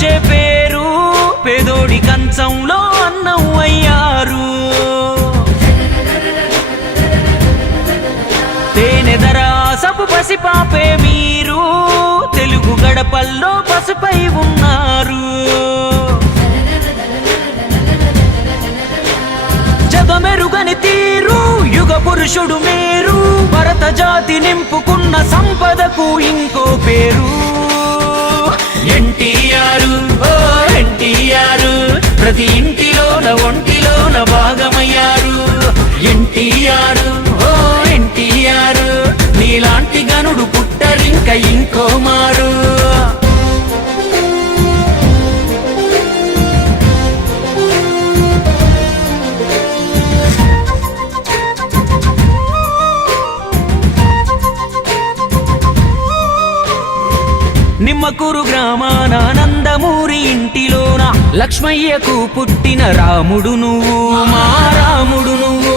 వచ్చే పేరు పేదోడి కంచంలో అన్నం అయ్యారు. తేనెదరాసపు పసిపాపే మీరు తెలుగు గడపల్లో పసుపై ఉన్నారు. జగమెరుగని తీరు యుగ పురుషుడు మీరు భరత జాతి నింపుకున్న సంపదకు ఇంకో పేరు ఎన్టీఆర్. ఓ ఎన్టీఆర్ ప్రతి ఇంటిలోన ఒంటిలోన భాగమయ్యారు. ఎన్టీఆర్ ఓ ఎన్టీఆర్ నీలాంటి గనుడు పుట్టరింక ఇంకో మారు. నిమ్మకూరు గ్రామాన నందమూరి ఇంటిలోన లక్ష్మయ్యకు పుట్టిన రాముడు నువ్వు, మా రాముడు నువ్వు.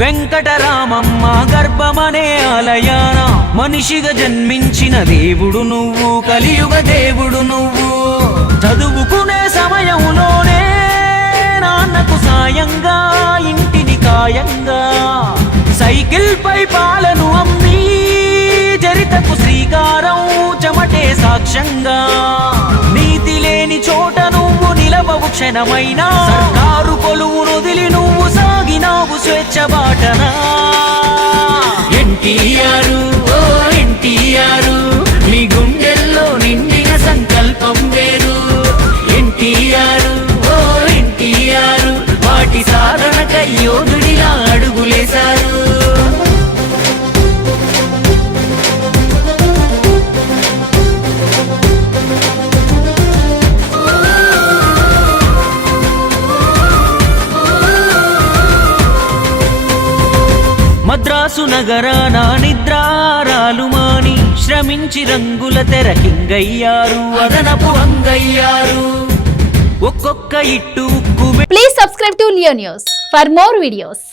వెంకటరామమ్మ గర్భమనే ఆలయాన మనిషిగా జన్మించిన దేవుడు నువ్వు, కలియుగ దేవుడు నువ్వు. చదువుకునే సమయంలోనే నాన్నకు సాయంగా ఇంటిని కాయంగా సైకిల్ పై పాలను అమ్మి చరితకు శ్రీకారం చెమటే సాక్ష్యంగా. నీతి లేని చోట నువ్వు నిలవవు క్షణమైనా, సర్కారు కొలువును వదిలి నువ్వు సాగినావు స్వేచ్ఛ బాటనా. ఎన్టీఆర్ ఓ ఎన్టీఆర్ మీ గుండెల్లో నిండిన సంకల్పం వేరు. ఎన్టీఆర్ ఓ ఎన్టీఆర్ వాటి సాధనకై యోధుడిలా అడుగులేశారు. మద్రాసు నగరాన నిద్రారాలు మాని శ్రమించి రంగుల తెరకింగయ్యారు, అదనపు అంగయ్యారు. ఒక్కొక్క ఇట్టు please subscribe to Leo News for more videos.